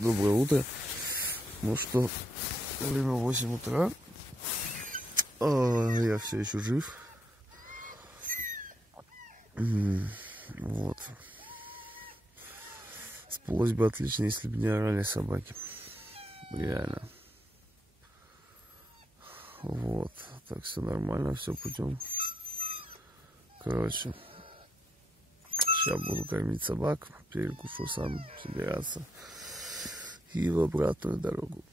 Доброе утро. Ну что, время 8 утра. Я все еще жив. Вот. Спалось бы отлично, если бы не орали собаки. Реально. Вот. Так, все нормально, все путем. Короче, сейчас буду кормить собак, перекушу сам, собираться. И в обратную дорогу.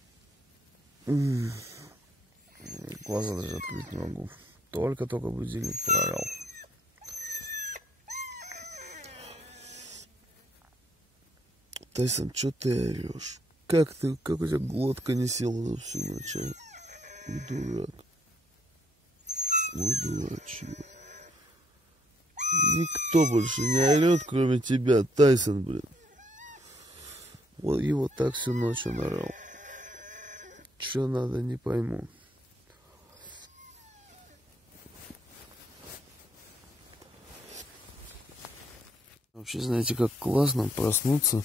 Глаза даже открыть не могу. Только-только будильник проорал. Тайсон, что ты орешь? Как у тебя глотка не села за всю ночь? Ой, дурак. Ой, дурачье. Никто больше не орет, кроме тебя, Тайсон, блин. Вот и вот так всю ночь он орал. Что надо, не пойму. Вообще, знаете, как классно проснуться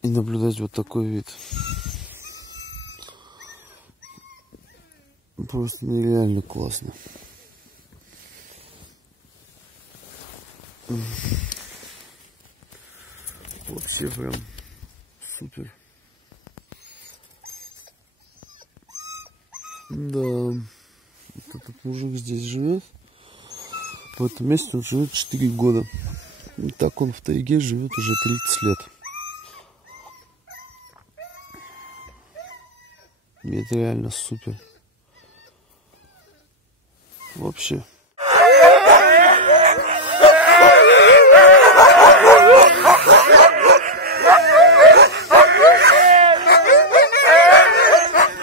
и наблюдать вот такой вид. Просто нереально классно. Вообще прям супер. Да, вот этот мужик здесь живет. В этом месте он живет 4 года. И так он в тайге живет уже 30 лет. И это реально супер. Вообще.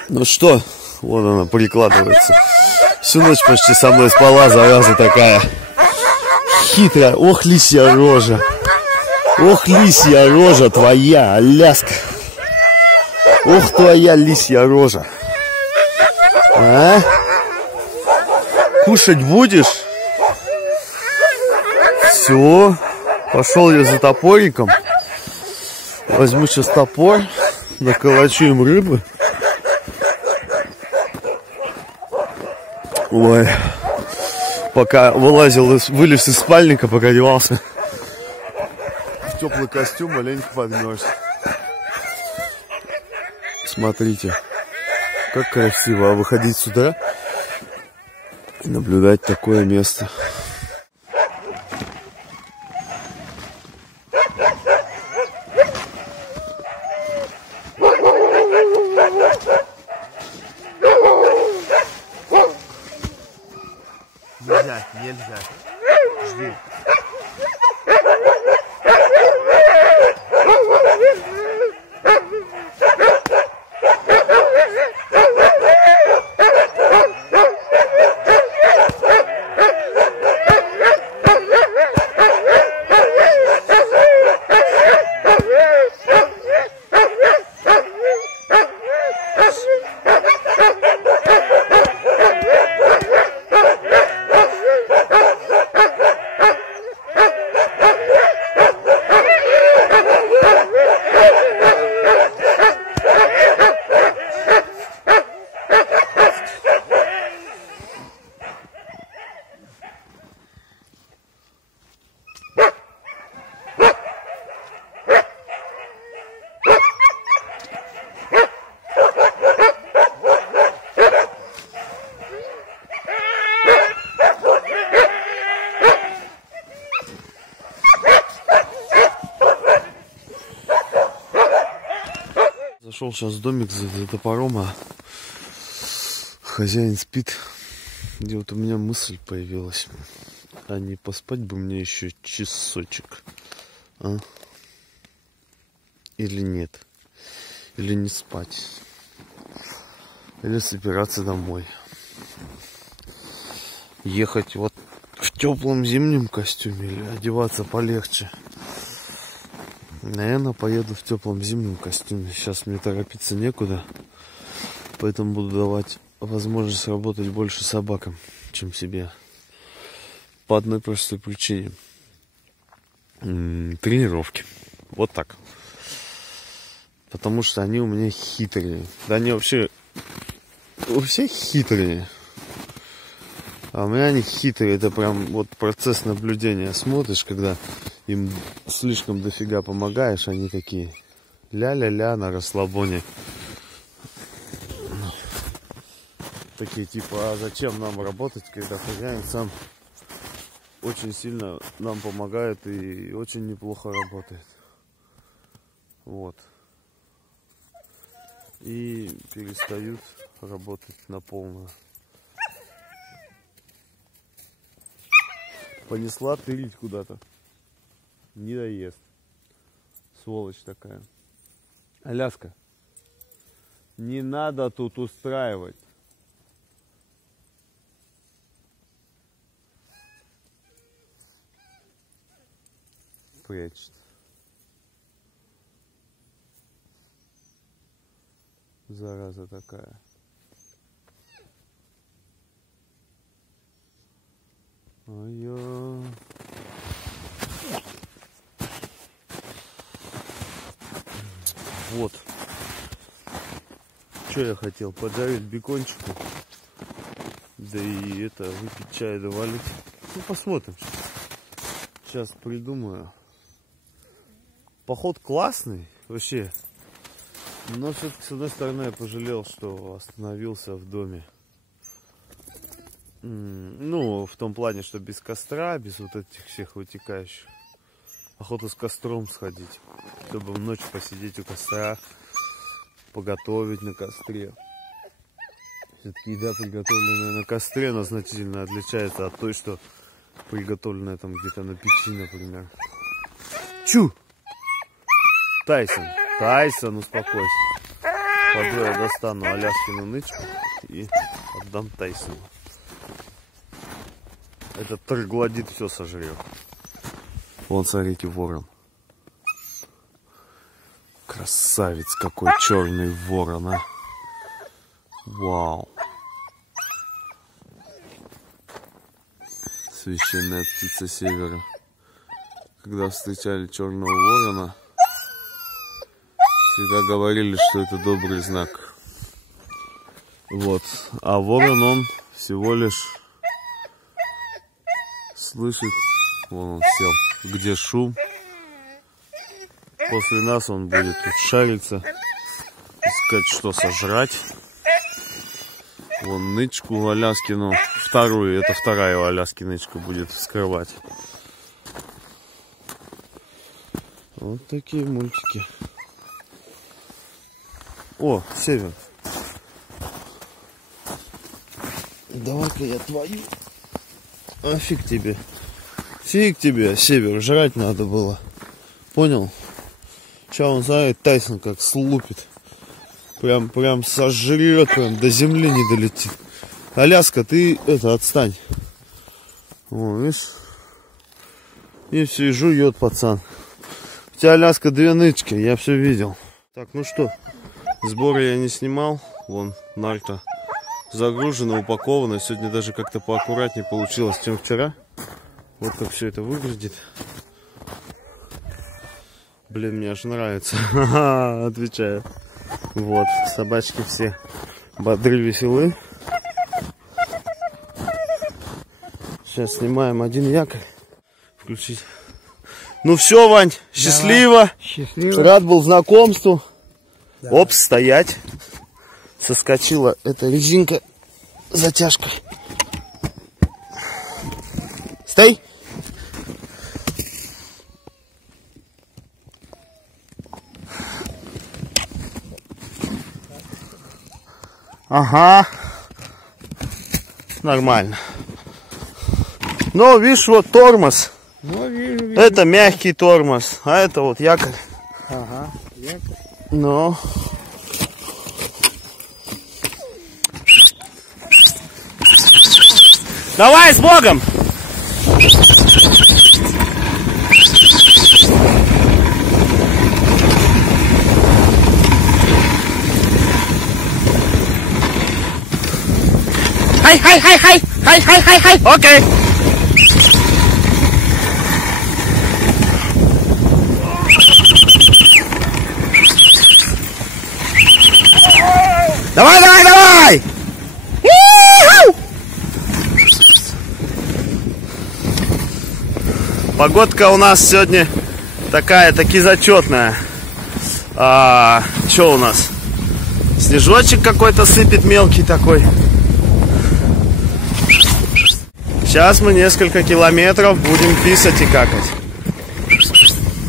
Ну что, вон она прикладывается. Всю ночь почти со мной спала, зараза такая. Хитрая, ох, лисья рожа. Ох, лисья рожа твоя, Аляска. Ох, твоя лисья рожа. А? Кушать будешь? Все. Пошел я за топориком. Возьму сейчас топор. Наколочу им рыбы. Ой. Пока вылез из спальника, пока одевался в теплый костюм, маленько подмерз. Смотрите, как красиво выходить сюда и наблюдать такое место. Нельзя. Жди. Зашел сейчас в домик за топором, а хозяин спит. И вот у меня мысль появилась. А не поспать бы мне еще часочек? А? Или нет? Или не спать? Или собираться домой? Ехать вот в теплом зимнем костюме или одеваться полегче? Наверное, поеду в теплом зимнем костюме. Сейчас мне торопиться некуда. Поэтому буду давать возможность работать больше собакам, чем себе. По одной простой причине. Тренировки. Вот так. Потому что они у меня хитрые. Да они вообще у всех хитрые. А у меня они хитрые. Это прям вот процесс наблюдения. Смотришь, когда им слишком дофига помогаешь, они такие ля-ля-ля на расслабоне. Такие типа, а зачем нам работать, когда хозяин сам очень сильно нам помогает и очень неплохо работает. Вот. И перестают работать на полную. Понесла тырить куда-то. Не доест. Сволочь такая. Аляска. Не надо тут устраивать. Прячет. Зараза такая. Ой-ой. Вот. Что я хотел? Поджарить бекончику. Да и это, выпить чай, довалить. Ну, посмотрим. Сейчас придумаю. Поход классный. Вообще. Но все-таки, с одной стороны, я пожалел, что остановился в доме. Ну, в том плане, что без костра, без вот этих всех вытекающих. Охота с костром сходить, чтобы ночью посидеть у костра, поготовить на костре. Все-таки еда, приготовленная на костре, она значительно отличается от той, что приготовленная там где-то на печи, например. Чу! Тайсон! Тайсон, успокойся. Пойду я достану Аляскину нычку и отдам Тайсону. Этот троглодит все сожрет. Вон, смотрите, ворон. Красавец какой, черный ворон, а. Вау. Священная птица севера. Когда встречали черного ворона, всегда говорили, что это добрый знак. Вот. А ворон, он всего лишь слышит, вон он сел, где шум. После нас он будет тут шариться, искать, что сожрать. Вон нычку Аляскину, вторую, это вторая у Аляски нычка будет вскрывать. Вот такие мультики. О, Север. Давай-ка я твою. А фиг тебе. Фиг тебе, Север. Жрать надо было. Понял? Сейчас он знает, Тайсон как слупит. Прям сожрет, прям до земли не долетит. Аляска, ты это, отстань. О, видишь? И все, и жует пацан. У тебя, Аляска, две нычки, я все видел. Так, ну что, сборы я не снимал. Вон, нарта загружена, упакована. Сегодня даже как-то поаккуратнее получилось, чем вчера. Вот как все это выглядит. Блин, мне аж нравится. Отвечаю. Вот, собачки все бодры, веселы. Сейчас снимаем один якорь. Включить. Ну все, Вань, счастливо. Счастливо. Рад был знакомству. Да. Оп, стоять. Соскочила эта резинка затяжка. Стой. Ага. Нормально. Но видишь, вот тормоз. Ну, вижу. Это мягкий тормоз, а это вот якорь. Ага, якорь. Ну. Давай, с Богом! Хай! Окей. Давай, давай, давай! Погодка у нас сегодня таки зачетная. Что у нас? Снежочек какой-то сыпет мелкий такой. Сейчас мы несколько километров будем писать и какать.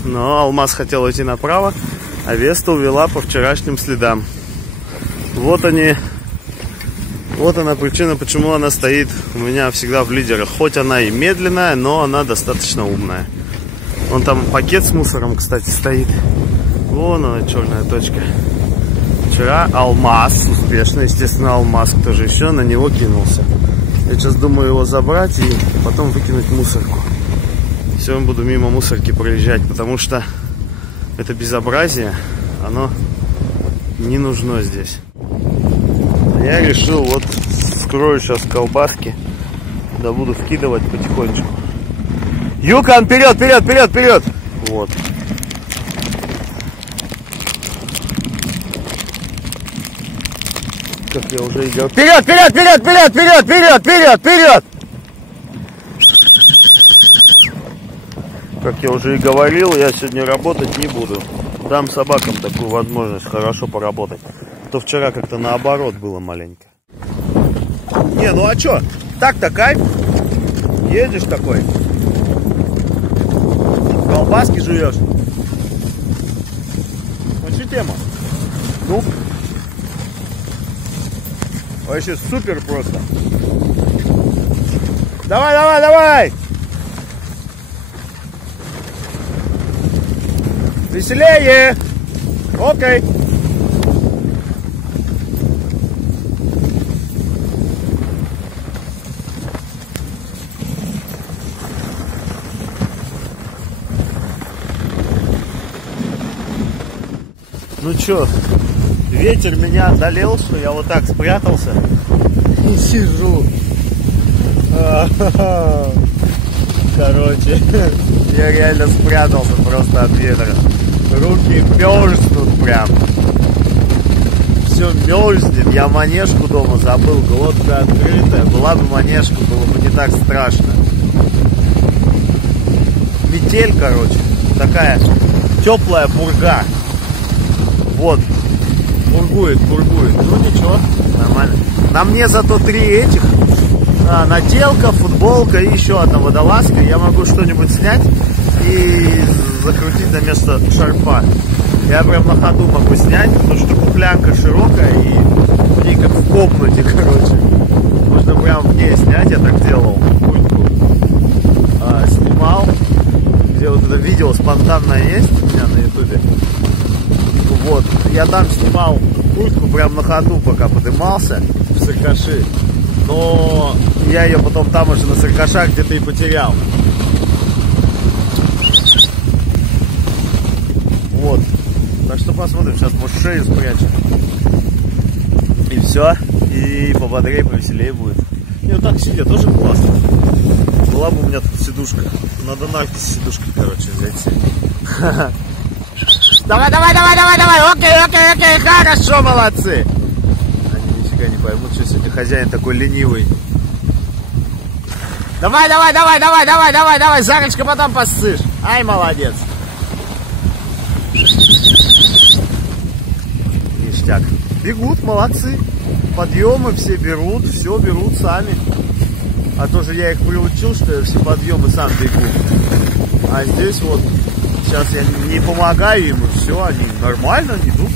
Но Алмаз хотел уйти направо, а Веста увела по вчерашним следам. Вот они. Вот она причина, почему она стоит у меня всегда в лидерах. Хоть она и медленная, но она достаточно умная. Вон там пакет с мусором, кстати, стоит. Вон она, черная точка. Вчера Алмаз, успешно, естественно, Алмаз, кто же еще, на него кинулся. Я сейчас думаю его забрать и потом выкинуть в мусорку. Сегодня буду мимо мусорки проезжать, потому что это безобразие, оно не нужно здесь. Я решил, вот скрою сейчас колбаски, да буду вкидывать потихонечку. Юкан, вперед, вперед, вперед, вперед! Вот. Как я уже и говорил. Вперед, вперед, вперед, вперед, вперед, вперед, вперед, вперед! Как я уже и говорил, я сегодня работать не буду. Дам собакам такую возможность хорошо поработать. То вчера как-то наоборот было маленько. Не, ну а чё? Так-то кайф. Едешь такой. Колбаски жуешь. Вообще тема. Ну. Вообще супер просто. Давай, давай, давай! Веселее! Окей. Ну чё, ветер меня одолел, что я вот так спрятался и сижу. Короче, я реально спрятался просто от ветра. Руки мерзнут прям. Все мерзнет. Я манежку дома забыл, глотка открытая. Была бы манежка, было бы не так страшно. Метель, короче, такая теплая пурга. Вот, бургует, бургует. Ну ничего, нормально. На мне зато 3 этих. Нателка, футболка и еще одна водолазка. Я могу что-нибудь снять и закрутить на место шарфа. Я прям на ходу могу снять, потому что куклянка широкая и в ней как в комнате, короче. Можно прям в ней снять, я так делал. Куртку снимал. Где вот это видео спонтанное есть у меня на ютубе. Вот, я там снимал куртку прям на ходу, пока подымался в Саркаши. Но я ее потом там уже на Саркашах где-то и потерял. Вот. Так что посмотрим, сейчас может шею спрячем. И все. И пободрее, повеселее будет. И вот так сидя тоже классно. Была бы у меня тут сидушка. Надо Нарки с сидушкой, короче, взять. Давай, давай, давай, давай, давай. Окей, хорошо, молодцы. Они нифига не поймут, что сегодня хозяин такой ленивый. Давай, давай, давай, давай, давай, давай, давай. Зарочка потом поссышь. Ай, молодец. Ништяк. Бегут, молодцы. Подъемы все берут, все берут сами. А то же я их приучил, что я все подъемы сам бегу. А здесь вот, сейчас я не помогаю им, и все, они нормально идут.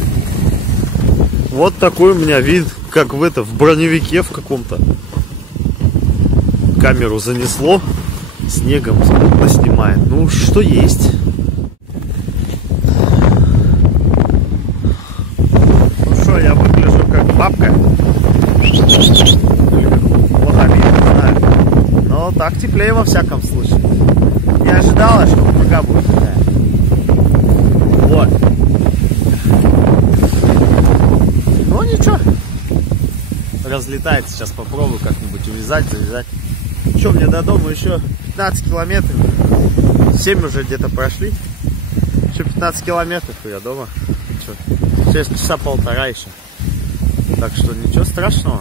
Вот такой у меня вид, как в броневике в каком-то. Камеру занесло, снегом снимает. Ну, что есть. Ну что, я выгляжу как бабка. Но так теплее во всяком случае. Не ожидала, что пурга будет такая. Вот. Ну ничего. Разлетается. Сейчас попробую как-нибудь увязать, завязать. Что, мне до дома еще 15 километров. 7 уже где-то прошли. Еще 15 километров, и я дома. Что? 6 часа полтора еще. Так что ничего страшного,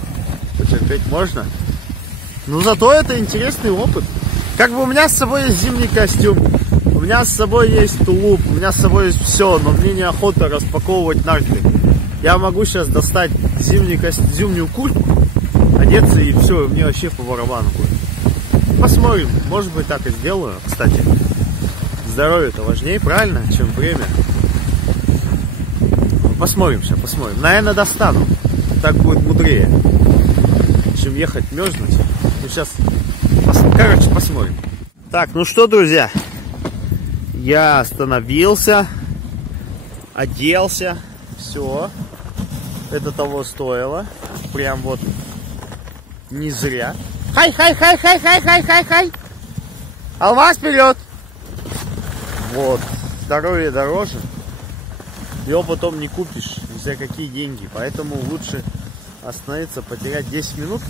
потерпеть можно. Но зато это интересный опыт. Как бы у меня с собой есть зимний костюм, у меня с собой есть тулуп, у меня с собой есть все, но мне неохота распаковывать нарты. Я могу сейчас достать зимнюю куртку, одеться и все, мне вообще по барабану будет. Посмотрим, может быть так и сделаю. Кстати, здоровье-то важнее, правильно, чем время. Посмотрим сейчас, посмотрим. Наверное, достану. Так будет мудрее, чем ехать мерзнуть. Ну, сейчас, короче, посмотрим. Так, ну что, друзья, я остановился, оделся, все. Это того стоило. Прям вот не зря. Хай! Алмаз вперед! Вот. Здоровье дороже. Его потом не купишь ни за какие деньги. Поэтому лучше остановиться, потерять 10 минут.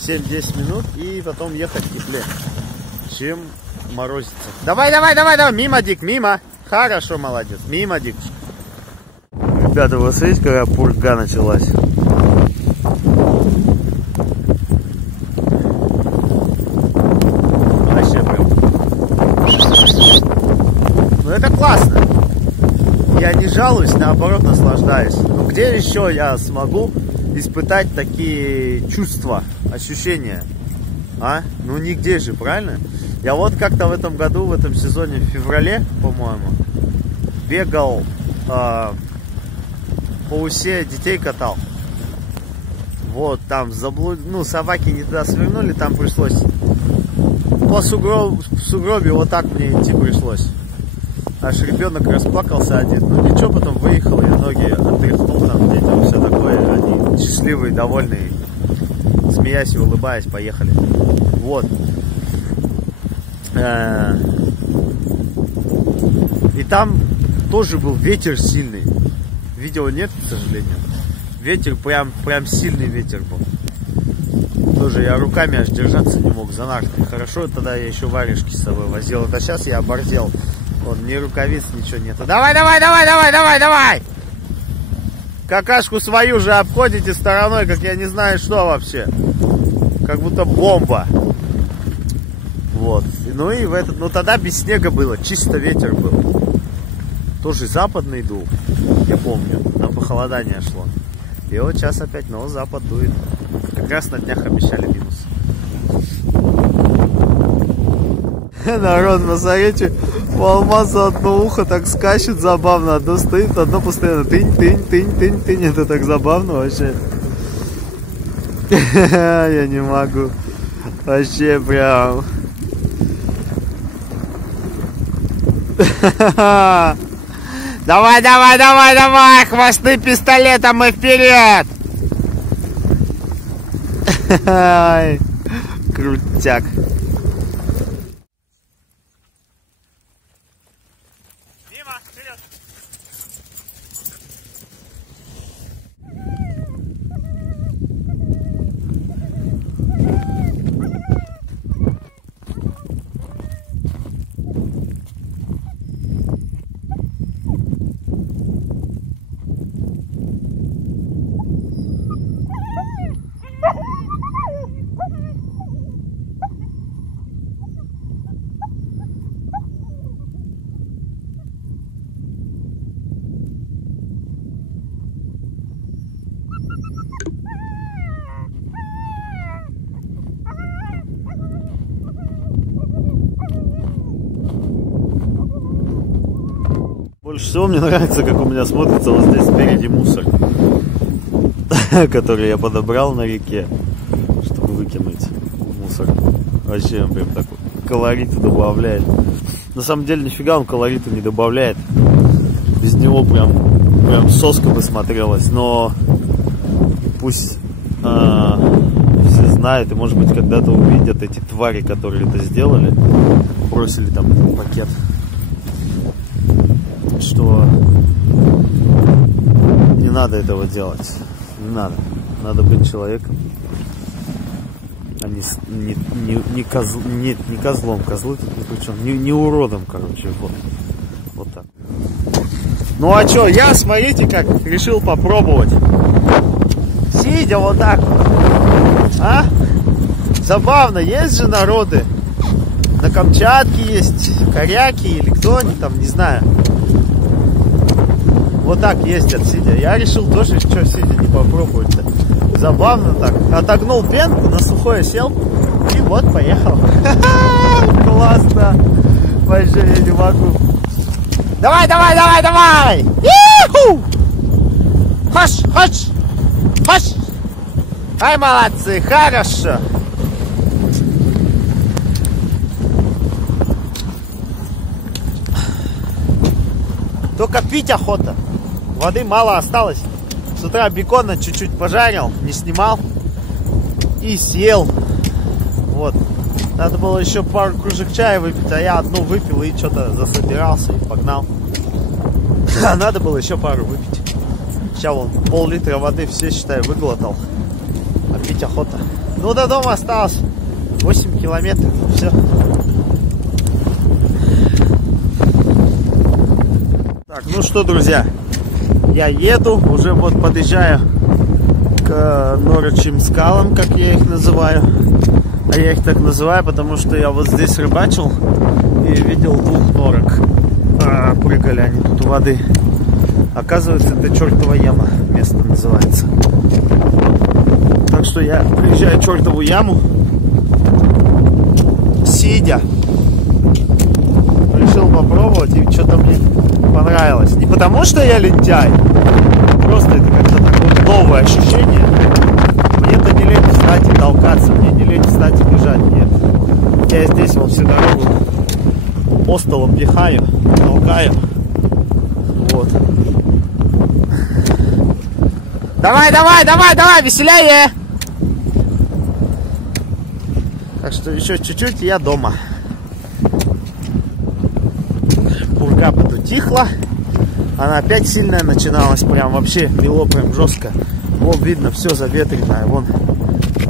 7-10 минут и потом ехать в тепле, чем морозиться. Давай! Мимо, Дик, мимо. Хорошо, молодец. Мимо, Дик. Ребята, вы смотрите, какая пурга началась. Вообще прям. Ну это классно. Я не жалуюсь, наоборот наслаждаюсь. Но где еще я смогу испытать такие чувства, ощущения? А? Ну нигде же, правильно? Я вот как-то в этом году, в этом сезоне, в феврале, по-моему, бегал по Усе, детей катал. Вот, там собаки не туда свернули, там пришлось по сугробе вот так мне идти пришлось. Аж ребенок расплакался один. Ну ничего, потом выехал, я ноги отряхнул, там детям все такое, они счастливые, довольные, смеясь и улыбаясь, поехали. Вот. И там тоже был ветер сильный. Видео нет, к сожалению. Ветер, прям сильный ветер был. Тоже я руками аж держаться не мог за нарты. Хорошо, тогда я еще варежки с собой возил. Это сейчас я оборзел. Вон, ни рукавиц, ничего нету. Давай! Какашку свою же обходите стороной, как я не знаю что вообще. Как будто бомба. Вот. Ну и ну тогда без снега было, чисто ветер был. Тоже западный дул, я помню, на похолодание шло. И вот сейчас опять, но запад дует. Как раз на днях обещали минус. Народ, посмотрите, у Алмаза одно ухо так скачет забавно, одно стоит, одно постоянно тынь. Это так забавно вообще. Я не могу. Вообще прям. Давай, хвосты пистолетом и вперед! Крутяк. Мимо, вперед! Больше всего мне нравится, как у меня смотрится вот здесь спереди мусор, который я подобрал на реке, чтобы выкинуть мусор. Вообще он прям так колорита добавляет. На самом деле нифига он колорита не добавляет. Без него прям соска бы смотрелась. Но пусть все знают и, может быть, когда-то увидят эти твари, которые это сделали, бросили там этот пакет, что не надо этого делать. Не надо. Надо быть человеком, а не козлом. Козлы тут ни при чем. Не уродом, короче. Вот так. Ну а чё, я, смотрите, как решил попробовать. Сидя вот так вот. А? Забавно, есть же народы. На Камчатке есть коряки или кто они там, не знаю. Вот так ездят, сидя. Я решил тоже, что сидя, не попробовать-то. Забавно так. Отогнул пенку, на сухое сел. И вот, поехал. Классно. Вообще я не могу. Давай, давай, давай, давай! Иху! Хош, хош, хош! Ай, молодцы, хорошо! Только пить охота. Воды мало осталось. С утра бекона чуть-чуть пожарил, не снимал. И съел. Вот. Надо было еще пару кружек чая выпить, а я одну выпил и что-то засобирался и погнал. А надо было еще пару выпить. Сейчас вон пол-литра воды все, считай, выглотал. А пить охота. Ну, до дома осталось 8 километров. Все. Так, ну что, друзья, я еду, уже вот подъезжаю к норочьим скалам, как я их называю. А я их так называю, потому что я вот здесь рыбачил и видел 2 норок. Прыгали они тут у воды. Оказывается, это чертова яма место называется. Так что я приезжаю в чертову яму, сидя. Решил попробовать, и что-то мне понравилось. Не потому что я лентяй, просто это как-то такое новое ощущение. Мне-то не лень встать и толкаться, мне не лень встать и бежать, нет. Я здесь вот всю дорогу остолом пихаю, толкаю. Вот. Давай, давай, давай, давай, веселее! Так что еще чуть-чуть, и я дома. Пурга потухла. Она опять сильная начиналась, прям вообще мело, прям жестко. Вон видно, все заветренное, вон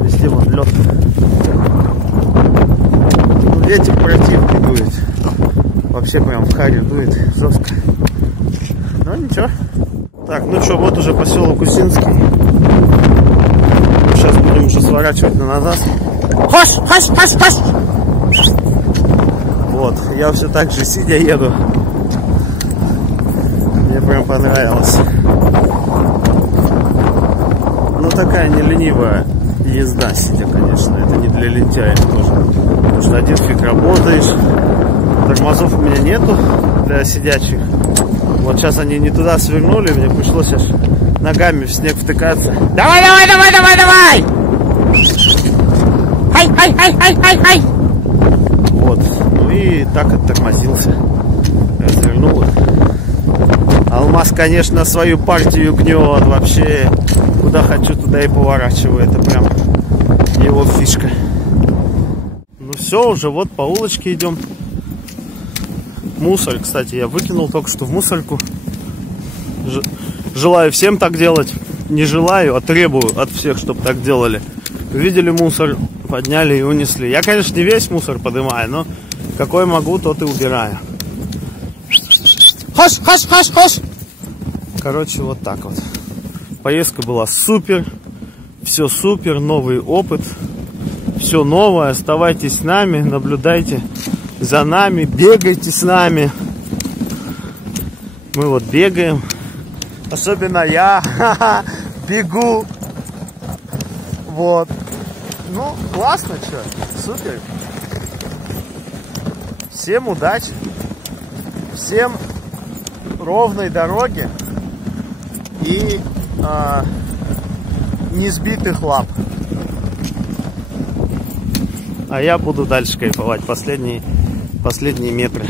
везде вон лед. Ну, ветер противный дует. Вообще прям в харе дует жестко. Ну ничего. Так, ну что, вот уже поселок Усинский. Сейчас будем уже сворачивать на назад. Хош, хош, хош, хош! Вот, я все так же сидя еду. Мне прям понравилось. Ну такая не ленивая езда сидя, конечно. Это не для лентяев тоже. Потому что один фиг работаешь. Тормозов у меня нету для сидячих. Вот сейчас они не туда свернули, мне пришлось аж ногами в снег втыкаться. Давай, давай, давай, давай, давай! Хай, хай, хай, хай, хай, хай! Вот, ну и так оттормозился. Развернул. Алмаз, конечно, свою партию гнет. Вообще, куда хочу, туда и поворачиваю. Это прям его фишка. Ну все, уже вот по улочке идем. Мусор, кстати, я выкинул только что в мусорку. Желаю всем так делать. Не желаю, а требую от всех, чтобы так делали. Увидели мусор, подняли и унесли. Я, конечно, не весь мусор поднимаю, но какой могу, тот и убираю. Хош, хош, хош, хош! Короче, вот так вот. Поездка была супер. Все супер, новый опыт. Все новое. Оставайтесь с нами, наблюдайте за нами, бегайте с нами. Мы вот бегаем. Особенно я бегу. Вот. Ну, классно, что? Супер. Всем удачи. Всем ровной дороги и не сбитых лап. А я буду дальше кайфовать последние метры.